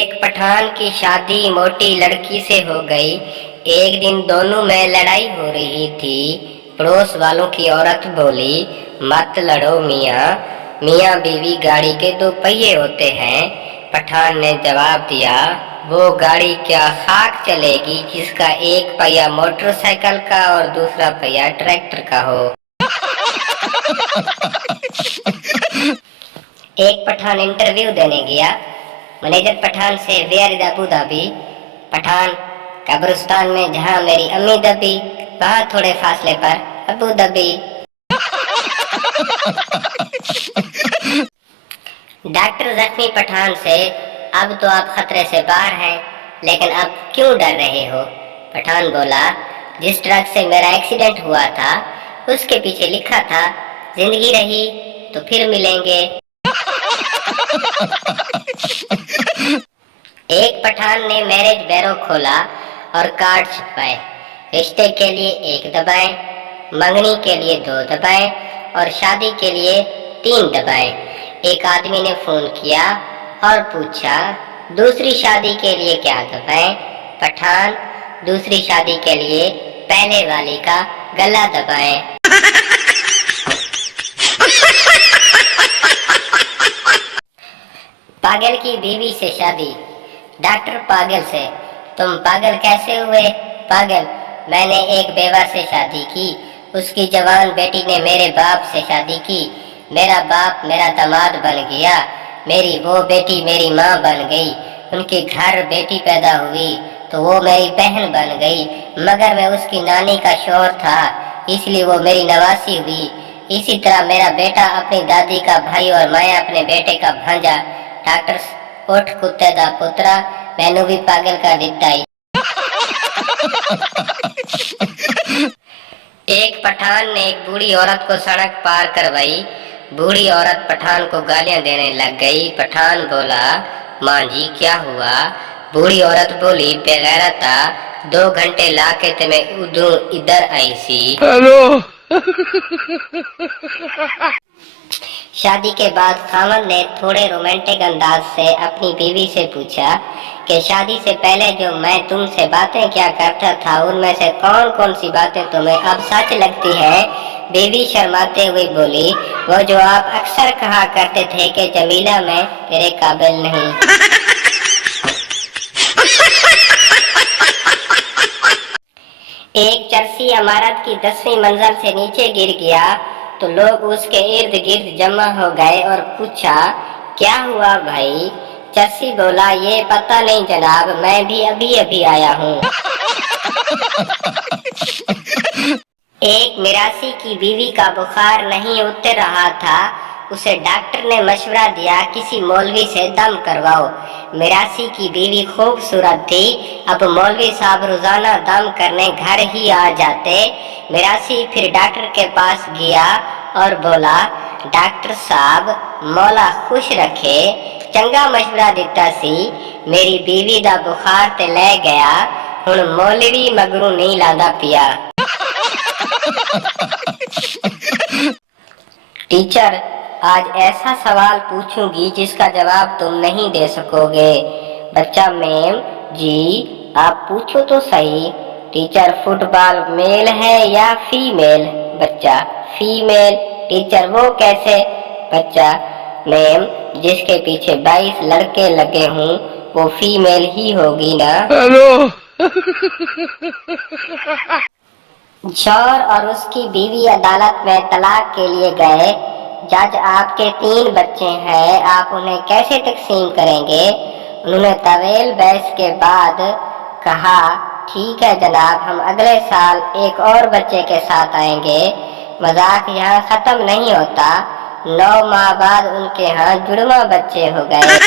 एक पठान की शादी मोटी लड़की से हो गई। एक दिन दोनों में लड़ाई हो रही थी। पड़ोस वालों की औरत बोली, मत लड़ो मियाँ, मियाँ बीवी गाड़ी के दो पहिए होते हैं। पठान ने जवाब दिया, वो गाड़ी क्या खाक चलेगी जिसका एक पहिया मोटरसाइकिल का और दूसरा पहिया ट्रैक्टर का हो। एक पठान इंटरव्यू देने गया। मैनेजर पठान से, where is Abu Dhabi? Pathan, कब्रिस्तान में जहाँ मेरी अम्मी दबी, वहाँ थोड़े फासले पर अबू धाबी। डॉक्टर जख्मी पठान से, अब तो आप खतरे से बाहर हैं, लेकिन अब क्यों डर रहे हो? पठान बोला, जिस ट्रक से मेरा एक्सीडेंट हुआ था उसके पीछे लिखा था, जिंदगी रही तो फिर मिलेंगे। एक पठान ने मैरिज बैरो खोला और कार्ड छपवाए। रिश्ते के लिए 1 दबाएं, मंगनी के लिए 2 दबाएं और शादी के लिए 3 दबाएं। एक आदमी ने फोन किया और पूछा, दूसरी शादी के लिए क्या दबाएं? पठान, दूसरी शादी के लिए पहले वाली का गला दबाएं। पागल की बीवी से शादी। डॉक्टर पागल से, तुम पागल कैसे हुए? पागल, मैंने एक बेवा से शादी की। उसकी जवान बेटी ने मेरे बाप से शादी की। मेरा बाप मेरा दामाद बन गया। मेरी वो बेटी मेरी माँ बन गई। उनके घर बेटी पैदा हुई तो वो मेरी बहन बन गई, मगर मैं उसकी नानी का शौहर था, इसलिए वो मेरी नवासी हुई। इसी तरह मेरा बेटा अपनी दादी का भाई और मैं अपने बेटे का भांजा। डॉक्टर, उठ कुत्ते दा पुत्रा, मैनू भी पागल कर दिता है। एक पठान ने एक बूढ़ी औरत को सड़क पार करवाई। बूढ़ी औरत पठान को गालियां देने लग गई। पठान बोला, माँ जी क्या हुआ? बूढ़ी औरत बोली, बेगैरता, 2 घंटे ला के ते मैं उधरों इधर आई सी। हेलो। शादी के बाद खामद ने थोड़े रोमांटिक अंदाज से अपनी बीवी से पूछा कि शादी से पहले जो मैं तुमसे बातें क्या करता था, उनमें से कौन कौन सी बातें तुम्हें अब सच लगती हैं? बीवी शर्माते हुए बोली, वो जो आप अक्सर कहा करते थे कि जमीला मैं तेरे काबिल नहीं। एक चरसी इमारत की 10वीं मंजिल से नीचे गिर गया तो लोग उसके इर्द गिर्द जमा हो गए और पूछा, क्या हुआ भाई? चरसी बोला, ये पता नहीं जनाब, मैं भी अभी अभी आया हूँ। एक मिरासी की बीवी का बुखार नहीं उतर रहा था। उसे डॉक्टर ने मशवरा दिया, किसी मौलवी से दम करवाओ। मिरासी की बीवी खूबसूरत थी। अब मौलवी साहब रोजाना दम करने घर ही आ जाते। मिरासी फिर डॉक्टर के पास गया और बोला, डॉक्टर साहब, मौला खुश रखे, चंगा मशवरा दिता सी, मेरी बीवी दा बुखार ते ले गया, हुण मौलवी मगरू नहीं लादा पिया। टीचर, आज ऐसा सवाल पूछूंगी जिसका जवाब तुम नहीं दे सकोगे। बच्चा, मैम जी आप पूछो तो सही। टीचर, फुटबॉल मेल है या फीमेल? बच्चा, फीमेल। टीचर, वो कैसे? बच्चा, मैम जिसके पीछे 22 लड़के लगे हों वो फीमेल ही होगी ना। हेलो। शौहर और उसकी बीवी अदालत में तलाक के लिए गए। जज, आपके 3 बच्चे हैं, आप उन्हें कैसे तकसीम करेंगे? उन्होंने तवील बहस के बाद कहा, ठीक है जनाब, हम अगले साल एक और बच्चे के साथ आएंगे। मजाक यहाँ खत्म नहीं होता। 9 माह बाद उनके यहाँ जुड़वा बच्चे हो गए।